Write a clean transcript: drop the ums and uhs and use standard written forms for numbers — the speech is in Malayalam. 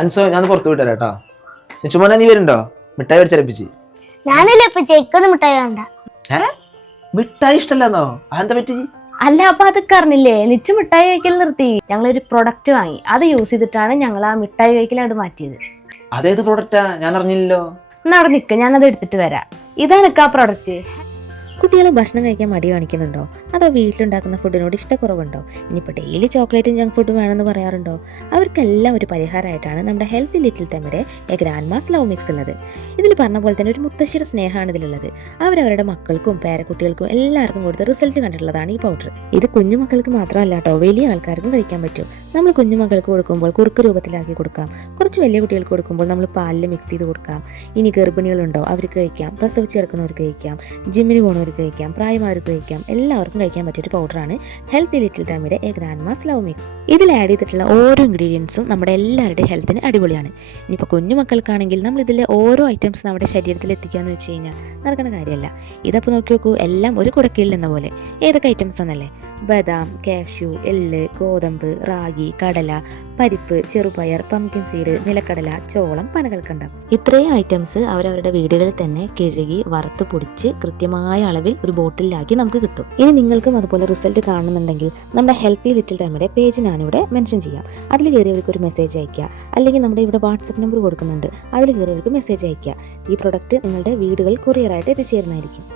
അൻസോ ഞാൻ പുറത്ത് വിട്ടരാ കേട്ടോ. ചുമ്മാ നീ വരുന്നുണ്ടോ? മിഠായി മേടിച്ചരപ്പിച്ച്. ഞാനല്ലേ ഇപ്പൊ ചെക്കൊന്നും മിഠായി വേണ്ട. മിഠായി ഇഷ്ടല്ലെന്നോ? അതെന്താ പറ്റി? അല്ല, അപ്പൊ അതൊക്കെ അറിഞ്ഞില്ലേ? നിച്ചു മിഠായി കഴിക്കൽ നിർത്തി. ഞങ്ങളൊരു പ്രൊഡക്റ്റ് വാങ്ങി, അത് യൂസ് ചെയ്തിട്ടാണ് ഞങ്ങൾ ആ മിഠായി കഴിക്കലായിട്ട് മാറ്റിയത്. അതേത് പ്രോഡക്റ്റാ? ഞാൻ അറിഞ്ഞില്ലല്ലോ. എന്നാ അവിടെ നിൽക്കുക, ഞാനത് എടുത്തിട്ട് വരാം. ഇതാണ് ആ പ്രൊഡക്റ്റ്. കുട്ടികൾ ഭക്ഷണം കഴിക്കാൻ മടി കാണിക്കുന്നുണ്ടോ? അതോ വീട്ടിലുണ്ടാക്കുന്ന ഫുഡിനോട് ഇഷ്ടക്കുറവുണ്ടോ? ഇനിയിപ്പോൾ ഡെയിലി ചോക്ലേറ്റും ജങ്ക് ഫുഡും വേണമെന്ന് പറയാറുണ്ടോ? അവർക്കെല്ലാം ഒരു പരിഹാരമായിട്ടാണ് നമ്മുടെ ഹെൽത്തി ലിറ്റിൽ ടെമിയുടെ a grandma's love mix ഉള്ളത്. ഇതിൽ പറഞ്ഞ പോലെ തന്നെ ഒരു മുത്തശ്ശിയുടെ സ്നേഹമാണ് ഇതിലുള്ളത്. അവരവരുടെ മക്കൾക്കും പേരക്കുട്ടികൾക്കും എല്ലാവർക്കും കൊടുത്ത് റിസൾട്ട് കണ്ടിട്ടുള്ളതാണ് ഈ പൗഡർ. ഇത് കുഞ്ഞുമക്കൾക്ക് മാത്രമല്ല കേട്ടോ, വലിയ ആൾക്കാർക്കും കഴിക്കാൻ പറ്റും. നമ്മൾ കുഞ്ഞുമക്കൾക്ക് കൊടുക്കുമ്പോൾ കുറുക്ക് രൂപത്തിലാക്കി കൊടുക്കാം. കുറച്ച് വലിയ കുട്ടികൾക്ക് കൊടുക്കുമ്പോൾ നമ്മൾ പാലിൽ മിക്സ് ചെയ്ത് കൊടുക്കാം. ഇനി ഗർഭിണികളുണ്ടോ, അവർക്ക് കഴിക്കാം. പ്രസവിച്ച് കിടക്കുന്നവർക്ക് കഴിക്കാം. ജിമ്മിന് പോകുന്നവർക്ക് കഴിക്കാം. പ്രായമായവർക്ക് കഴിക്കാം. എല്ലാവർക്കും കഴിക്കാൻ പറ്റിയൊരു പൗഡറാണ് ഹെൽത്തി ലിറ്റിൽ ടെമിയുടെ a grandma's love mix. ഇതിൽ ആഡ് ചെയ്തിട്ടുള്ള ഓരോ ഇൻഗ്രീഡിയൻസും നമ്മുടെ എല്ലാവരുടെയും ഹെൽത്തിന് അടിപൊളിയാണ്. ഇനിയിപ്പോൾ കുഞ്ഞുമക്കൾക്കാണെങ്കിൽ നമ്മൾ ഇതിലെ ഓരോ ഐറ്റംസ് നമ്മുടെ ശരീരത്തിൽ എത്തിക്കാന്ന് വെച്ച് കഴിഞ്ഞാൽ നടക്കുന്ന കാര്യമല്ല. ഇതപ്പോൾ നോക്കി നോക്കൂ, എല്ലാം ഒരു കുടക്കീഴിൽ എന്ന പോലെ. ഏതൊക്കെ ഐറ്റംസ് ആണല്ലേ? ബദാം, കാഷ്യൂ, എള്ള്, ഗോതമ്പ്, റാഗി, കടല, പരിപ്പ്, ചെറുപയർ, പംകിൻ സീഡ്, നിലക്കടല, ചോളം, പനകൽക്കണ്ടം. ഇത്രയും ഐറ്റംസ് അവരവരുടെ വീടുകളിൽ തന്നെ കഴുകി വറുത്ത് പൊടിച്ച് കൃത്യമായ അളവിൽ ഒരു ബോട്ടിലാക്കി നമുക്ക് കിട്ടും. ഇനി നിങ്ങൾക്കും അതുപോലെ റിസൾട്ട് കാണുന്നുണ്ടെങ്കിൽ നമ്മുടെ ഹെൽത്തി ലിറ്റിൽ ടൈമിയുടെ പേജ് ഞാനിവിടെ മെൻഷൻ ചെയ്യാം. അതിൽ കയറിയവർക്ക് ഒരു മെസ്സേജ് അയക്കുക. അല്ലെങ്കിൽ നമ്മുടെ ഇവിടെ വാട്സപ്പ് നമ്പർ കൊടുക്കുന്നുണ്ട്, അതിൽ കയറിയവർക്ക് മെസ്സേജ് അയക്കുക. ഈ പ്രൊഡക്റ്റ് നിങ്ങളുടെ വീടുകളിൽ കൊറിയറായിട്ട് എത്തിച്ചേരുന്നതായിരിക്കും.